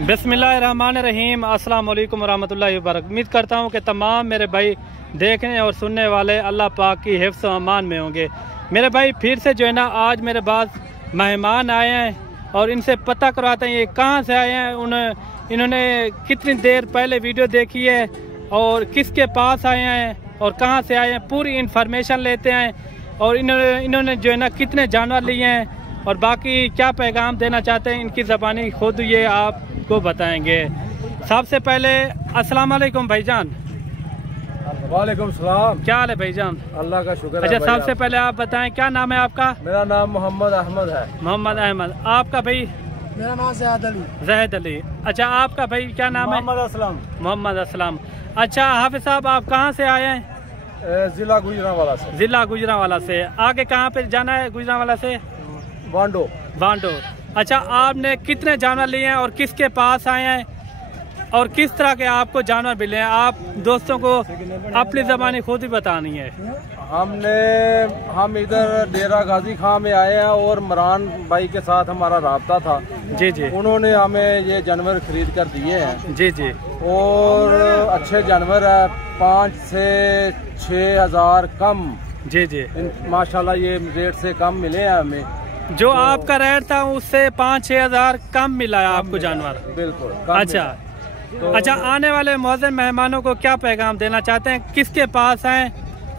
बिस्मिल्लाहिर्रहमानिर्रहीम। अस्सलाम वालेकुम रहमतुल्लाहि व बरकातहू। उम्मीद करता हूँ कि तमाम मेरे भाई देखने और सुनने वाले अल्लाह पाक की हिफ्ज़ व अमान में होंगे। मेरे भाई फिर से जो है ना आज मेरे पास मेहमान आए हैं और इनसे पता करवाते हैं ये कहाँ से आए हैं, इन्होंने कितनी देर पहले वीडियो देखी है और किसके पास आए हैं और कहाँ से आए हैं, पूरी इन्फॉर्मेशन लेते हैं। और इन्होंने जो है ना कितने जानवर लिए हैं और बाकी क्या पैगाम देना चाहते हैं इनकी ज़बानी खुद ये आपको बताएंगे। सबसे पहले अस्सलाम वालेकुम भाईजान। वालेकुम सलाम। क्या हाल है भाईजान? अल्लाह का शुक्र है। अच्छा, सबसे पहले आप बताएं क्या नाम है आपका? मेरा नाम मोहम्मद अहमद है। मोहम्मद अहमद। आपका भाई? मेरा नाम ज़ैद अली। ज़ैद अली। अच्छा, आपका भाई क्या नाम है? मोहम्मद असलम। मोहम्मद असलम। अच्छा हाफिज साहब, आप कहाँ से आए हैं? जिला गुजरांवाला से। जिला गुजरांवाला से। आगे कहाँ पे जाना है गुजरांवाला से? बांडो। बांडो। अच्छा, आपने कितने जानवर लिए हैं और किसके पास आए हैं और किस तरह के आपको जानवर मिले हैं? आप दोस्तों को अपनी ज़बानी खुद ही बतानी है। हम इधर डेरा गाजी खां में आए हैं और मरान भाई के साथ हमारा राब्ता था। जी जी। उन्होंने हमें ये जानवर खरीद कर दिए हैं। जी जी। और अच्छे जानवर है, 5 से 6 हज़ार कम। जी जी। माशाल्लाह ये रेट से कम मिले हैं हमें। जो आपका रेट था उससे 5-6 हज़ार कम मिला है आपको जानवर? बिल्कुल। अच्छा तो अच्छा, आने वाले मौजूद मेहमानों को क्या पैगाम देना चाहते हैं? किसके पास आए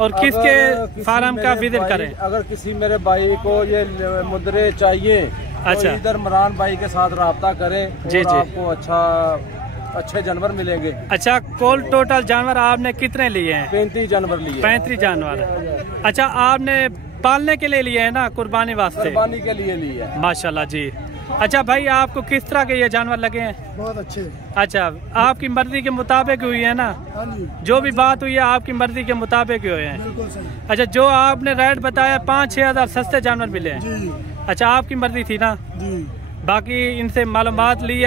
और किसके फार्म का विजिट करें? अगर किसी मेरे भाई को ये मुद्रे चाहिए अच्छा, तो इधर मरान भाई के साथ राब्ता करें। जी जी। आपको अच्छे जानवर मिलेंगे। अच्छा, कुल टोटल जानवर आपने कितने लिए हैं? 35 जानवर लिए। 35 जानवर। अच्छा, आपने पालने के लिए लिए है ना, कुर्बानी वास्ते? कुर्बानी के लिए लिए है। माशाल्लाह जी। अच्छा भाई, आपको किस तरह के ये जानवर लगे हैं? बहुत अच्छे। अच्छा, आपकी मर्जी के मुताबिक हुई है ना? हाँ जी। जो भी बात हुई है आपकी मर्जी के मुताबिक हुए हैं? बिल्कुल सही। अच्छा, जो आपने रेट बताया 5-6 हज़ार सस्ते जानवर मिले हैं? जी। अच्छा, आपकी मर्जी थी ना? जी। बाकी इनसे मालूमात ली,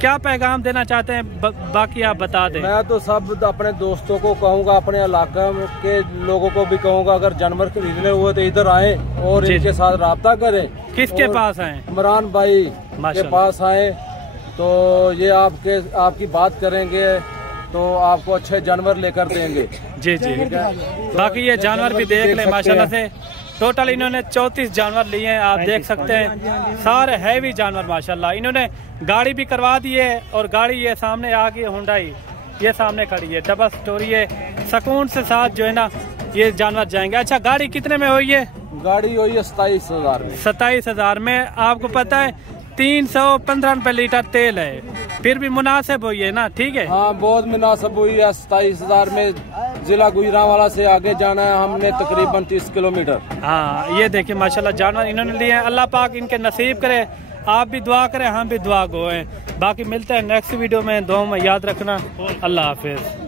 क्या पैगाम देना चाहते हैं बाकी आप बता दें। मैं तो सब अपने दोस्तों को कहूँगा, अपने इलाके के लोगों को भी कहूँगा, अगर जानवर खरीदने हुए तो इधर आए और इनके साथ राब्ता करें। किसके पास आए? मरान भाई के पास आए तो ये आपकी बात करेंगे तो आपको अच्छे जानवर लेकर देंगे। जी जी। बाकी ये जानवर भी देख लें माशाल्लाह से। टोटल इन्होंने 34 जानवर लिए हैं, आप देख सकते हैं। सारे हैवी जानवर माशाल्लाह। इन्होंने गाड़ी भी करवा दी है और गाड़ी ये सामने आ गई हुंडई, ये सामने खड़ी है, डबल स्टोरी है। सुकून से साथ जो है ना ये जानवर जाएंगे। अच्छा, गाड़ी कितने में हुई है? गाड़ी हुई है 27,000 में। 27,000 में। आपको पता है 315 रुपये लीटर तेल है, फिर भी मुनासिब हुई है ना? ठीक है, हाँ बहुत मुनासिब हुई है। 27,000 में जिला गुजरांवाला से आगे जाना है हमने तकरीबन 30 किलोमीटर। हाँ, ये देखिए माशाल्लाह जानवर इन्होंने लिए हैं। अल्लाह पाक इनके नसीब करे, आप भी दुआ करें, हम भी दुआ गो हैं। बाकी मिलते हैं नेक्स्ट वीडियो में। दुआ में याद रखना। अल्लाह हाफिज।